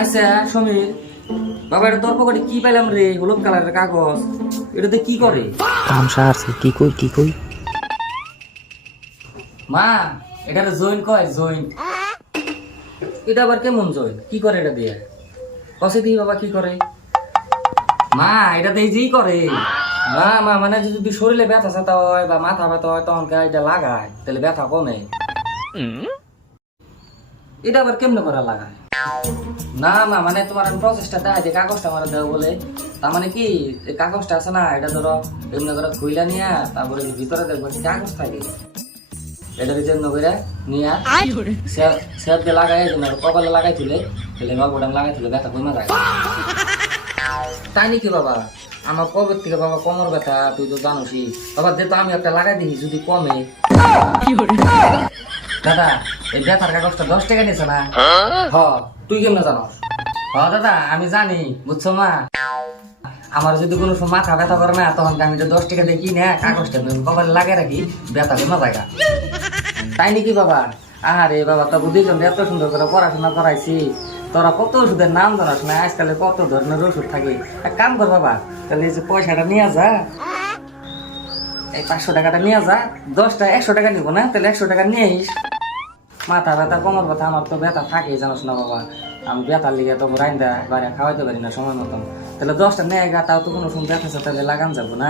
আচ্ছা সমীর, বাবা এটা তোর পকেটে কি পাইলাম রে? হলুদ কালারের কাগজ, এটাতে কি করে? তামসা আছে, কি কই মা, এটা জয়েন কয় জয়েন। এটা আবার কেমন জয়েন? কি করে এটা দিয়ে? কষে দিই বাবা, কি করে? মা এটাতে এই যেই করে। মা মা মানে যদি শরীরে ব্যথা স্যাথা হয় বা মাথা ব্যথা হয় তখন এটা লাগায়, তাহলে ব্যথা কমে। এটা আবার কেমনে করে লাগায়? না মা মানে তোমার আমি প্রসেসটা দেয় যে কাগজটা আমার দেবো বলে, তার মানে কি এই কাগজটা আছে না, এটা ধরো এমনি করে খুইলা নিয়ে তারপরে ভিতরে দেখবো কাগজ থাকে, এটা যেমন করে নিয়ে সেব দিয়ে লাগাই কপালে লাগাই তুলে, তাহলে বাবুটা লাগাই তুলে ব্যথা কমে যায়। তাই নাকি বাবা? আমার কবে থেকে বাবা কোমর ব্যথা তুই তো জানোসই বাবা, দে তো আমি একটা লাগাই দিই যদি কমে। দাদা এই ব্যথার কাগজটা 10 টাকা নিয়েছে না? হ, তুই কেমন জানো? হ দাদা আমি জানি, বুঝছো মা। আমার যদি কোনো সময় মাথা ব্যথা করে না, তখন আমি 10 টাকা দিয়ে কিনে কাগজটা কপালে লাগাই রাখি, ব্যথা কমে জায়গা। তাই নাকি বাবা? আরে বাবা তো বুঝিস এত সুন্দর করে পড়াশোনা করাইছি, তোরা কত ওষুধের নাম জানাস না? আজকালে কত ধরনের ওষুধ থাকে। এক কাম কর বাবা, তাহলে এই যে পয়সাটা নিয়ে যা, এই 500 টাকাটা নিয়ে যা, 10টা 100 টাকা নিবো না, তাহলে 100 টাকা নিয়ে আইস। মাথা ব্যথা কোমর ব্যথা আমার তো ব্যথা থাকেই জানোস না বাবা, আমি ব্যথার লিগে তো রাইন্দা বাইরে খাওয়াইতে পারি না সময় মতন, তাহলে 10টা নিয়ে গা, তাও তো কোনো সময় ব্যথা তাহলে লাগান যাবো না।